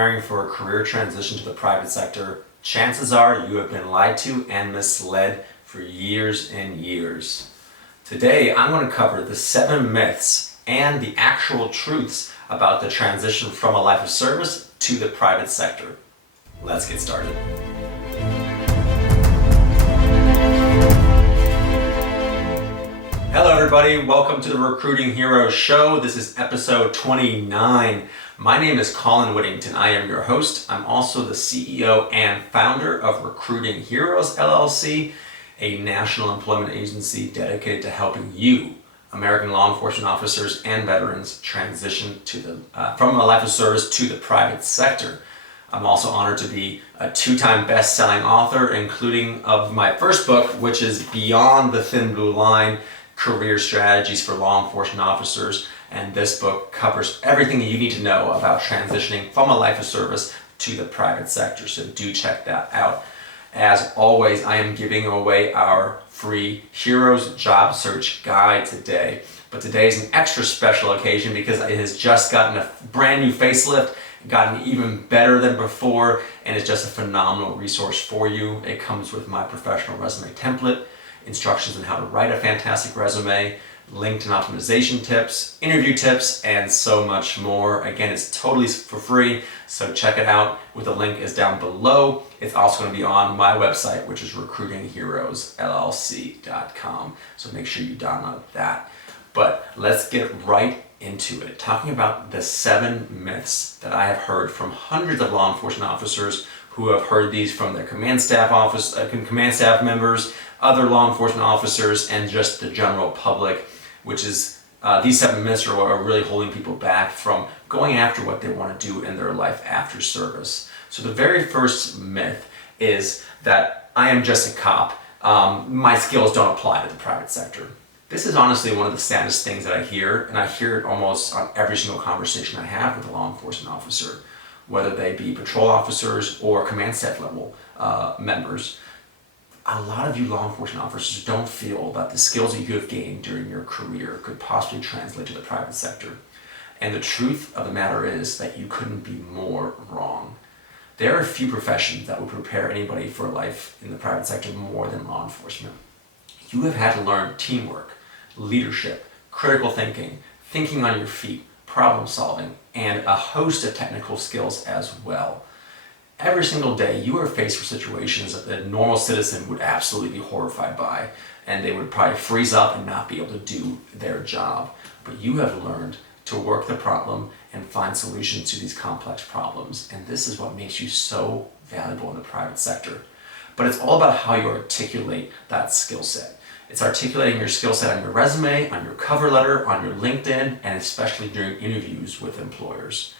preparing for a career transition to the private sector, chances are you have been lied to and misled for years and years. Today, I'm going to cover the 7 myths and the actual truths about the transition from a life of service to the private sector. Let's get started. Hello everybody, welcome to the Recruiting Heroes Show. This is episode 29. My name is Colin Whittington. I am your host. I'm also the CEO and founder of Recruiting Heroes LLC, a national employment agency dedicated to helping you, American law enforcement officers and veterans, transition from a life of service to the private sector. I'm also honored to be a 2-time best-selling author, including of my first book, which is Beyond the Thin Blue Line, Career Strategies for Law Enforcement Officers. And this book covers everything you need to know about transitioning from a life of service to the private sector. So do check that out. As always, I am giving away our free Heroes Job Search Guide today. But today is an extra special occasion because it has just gotten a brand new facelift, gotten even better than before, and it's just a phenomenal resource for you. It comes with my professional resume template, instructions on how to write a fantastic resume, LinkedIn optimization tips, interview tips, and so much more. Again, it's totally for free, so check it out. The link is down below. It's also going to be on my website, which is recruitingheroesllc.com. So make sure you download that. But let's get right into it, talking about the 7 myths that I have heard from hundreds of law enforcement officers who have heard these from their command staff members, other law enforcement officers, and just the general public, which is these 7 myths are what are really holding people back from going after what they want to do in their life after service. So the very first myth is that I am just a cop. My skills don't apply to the private sector. This is honestly one of the saddest things that I hear, and I hear it almost on every single conversation I have with a law enforcement officer, whether they be patrol officers or command staff level members. A lot of you law enforcement officers don't feel that the skills that you have gained during your career could possibly translate to the private sector. And the truth of the matter is that you couldn't be more wrong. There are few professions that would prepare anybody for life in the private sector more than law enforcement. You have had to learn teamwork, leadership, critical thinking, thinking on your feet, problem solving, and a host of technical skills as well. Every single day you are faced with situations that a normal citizen would absolutely be horrified by, and they would probably freeze up and not be able to do their job. But you have learned to work the problem and find solutions to these complex problems, and this is what makes you so valuable in the private sector. But it's all about how you articulate that skill set. It's articulating your skill set on your resume, on your cover letter, on your LinkedIn, and especially during interviews with employers.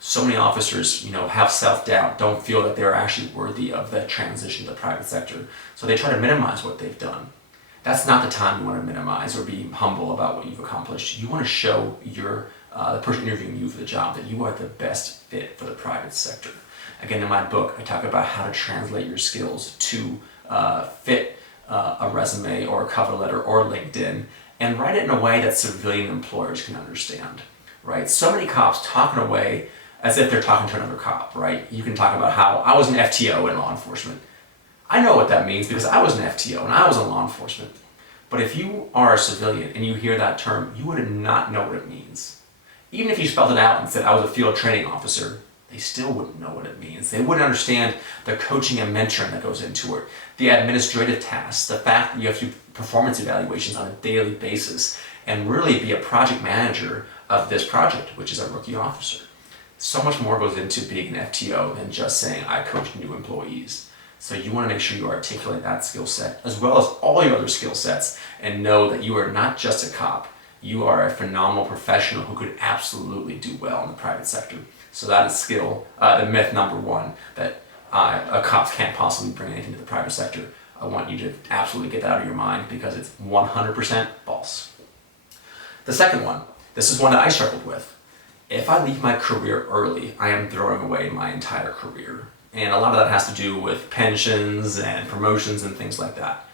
So many officers, have self-doubt, don't feel that they're actually worthy of the transition to the private sector. So they try to minimize what they've done. That's not the time you want to minimize or be humble about what you've accomplished. You want to show the person interviewing you for the job that you are the best fit for the private sector. Again, in my book, I talk about how to translate your skills to fit a resume or a cover letter or LinkedIn, and write it in a way that civilian employers can understand, right? So many cops talk in a way as if they're talking to another cop, right? You can talk about how I was an FTO in law enforcement. I know what that means because I was an FTO and I was in law enforcement. But if you are a civilian and you hear that term, you would not know what it means. Even if you spelled it out and said I was a field training officer, they still wouldn't know what it means. They wouldn't understand the coaching and mentoring that goes into it, the administrative tasks, the fact that you have to do performance evaluations on a daily basis, and really be a project manager of this project, which is a rookie officer. So much more goes into being an FTO than just saying I coach new employees. So you want to make sure you articulate that skill set as well as all your other skill sets, and know that you are not just a cop. You are a phenomenal professional who could absolutely do well in the private sector. So that is the myth number 1, that cops can't possibly bring anything to the private sector. I want you to absolutely get that out of your mind because it's 100% false. The second one, this is one that I struggled with. If I leave my career early, I am throwing away my entire career. And a lot of that has to do with pensions and promotions and things like that.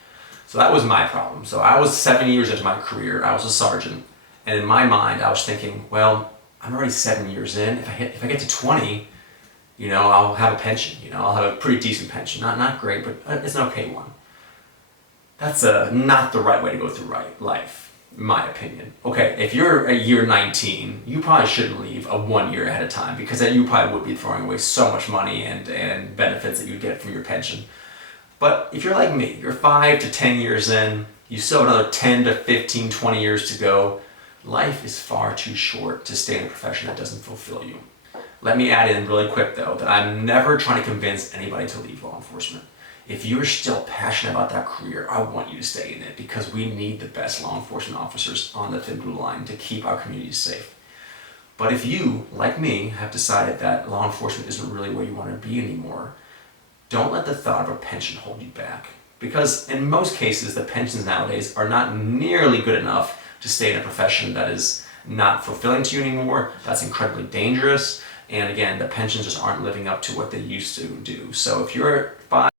So that was my problem. So I was 7 years into my career, I was a sergeant. And in my mind, I was thinking, well, I'm already 7 years in. If I get to 20, I'll have a pension, I'll have a pretty decent pension. Not great, but it's an okay one. That's not the right way to go through life, in my opinion. Okay, if you're a year 19, you probably shouldn't leave a 1 year ahead of time, because then you probably would be throwing away so much money and benefits that you'd get from your pension. But if you're like me, you're 5 to 10 years in, you still have another 10 to 15, 20 years to go. Life is far too short to stay in a profession that doesn't fulfill you. Let me add in really quick though, that I'm never trying to convince anybody to leave law enforcement. If you're still passionate about that career, I want you to stay in it, because we need the best law enforcement officers on the thin blue line to keep our communities safe. But if you, like me, have decided that law enforcement isn't really where you want to be anymore, don't let the thought of a pension hold you back. Because in most cases, the pensions nowadays are not nearly good enough to stay in a profession that is not fulfilling to you anymore. That's incredibly dangerous. And again, the pensions just aren't living up to what they used to do. So if you're 5